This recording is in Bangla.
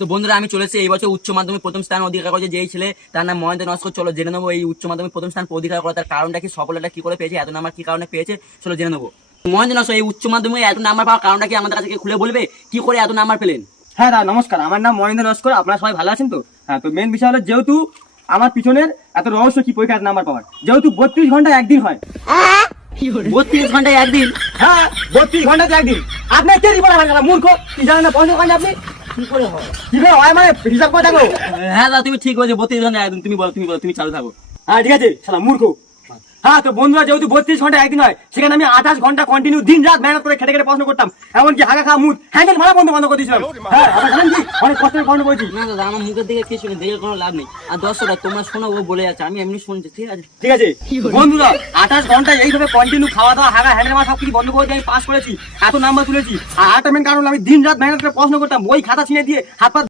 তো বন্ধুরা আমি চলেছি এই বছর উচ্চ মাধ্যমিক প্রথম স্থান অধিকার করেছে যেই ছেলে, তার নাম মহেন্দ্র নস্কর। চলো জেনে নেবো এই উচ্চ মাধ্যমিক প্রথম স্থান অধিকার করা তার কারণটা কি, সফলতা কি করে পেয়েছে, এত নাম্বার কি কারণে পেয়েছে, চলো জেনে নেবো। মহেন্দ্র নস্কর, এই উচ্চ মাধ্যমিকে এত নাম্বার পাওয়ার কারণটা কি আমাদের কাছে খুলে বলবে, কি করে এত নাম্বার পেলেন? হ্যাঁ দাদা নমস্কার, আমার নাম মহেন্দ্র নস্কর। আপনারা সবাই ভালো আছেন তো? হ্যাঁ, তো মেন বিষয় হলো যেহেতু আমার পিছনের এত রহস্য কি পরীক্ষার নাম্বার পাওয়ার, যেহেতু 32 ঘন্টা একদিন হয়। 32 ঘন্টায় একদিন? হ্যাঁ 32 ঘন্টাতে একদিন। আপনার কে রিপোর্ট আমার মূর্খ, কি জানেন না পয়সা খান আপনি? কি করে হয়? কি করে হয় মানে হিসাব করে থাকো। হ্যাঁ দাদা তুমি ঠিক বলছো, 32 ঘন্টায় একদিন। তুমি বলো, তুমি চালু থাকো। হ্যাঁ ঠিক আছে, শালা মূর্খ। হ্যাঁ তো বন্ধুরা, যেহেতু 32 ঘন্টা একদিন হয়, সেখানে আমি 28 ঘন্টা কন্টিনিউ দিন রাত মেহনত করে খেটে খেটে পড়াশোনা করতাম। এমনকি হাগা খা মুখ হ্যান্ডেল মারা বন্ধ করে দিয়েছিলাম। হ্যাঁ আপনারা জানেন কি অনেক কষ্ট করে পড়াশোনা করেছি। না দাদা আমার মুখের দিকে কিছু নেই, দেখে কোনো লাভ নেই। আর দর্শকরা তোমরা শোনো, ও বলে যাচ্ছে, আমি এমনি শুনছি। ঠিক আছে ঠিক আছে বন্ধুরা, 28 ঘন্টা এইভাবে কন্টিনিউ খাওয়া দাওয়া হাগা হ্যান্ডেল মারা সবকিছু বন্ধ করে দিয়ে আমি পাস করেছি, এত নাম্বার তুলেছি। আর আরেকটা মেন কারণ, আমি দিন রাত মেহনত করে পড়াশোনা করতাম, বই খাতা ছিঁড়ে দিয়ে হাত পা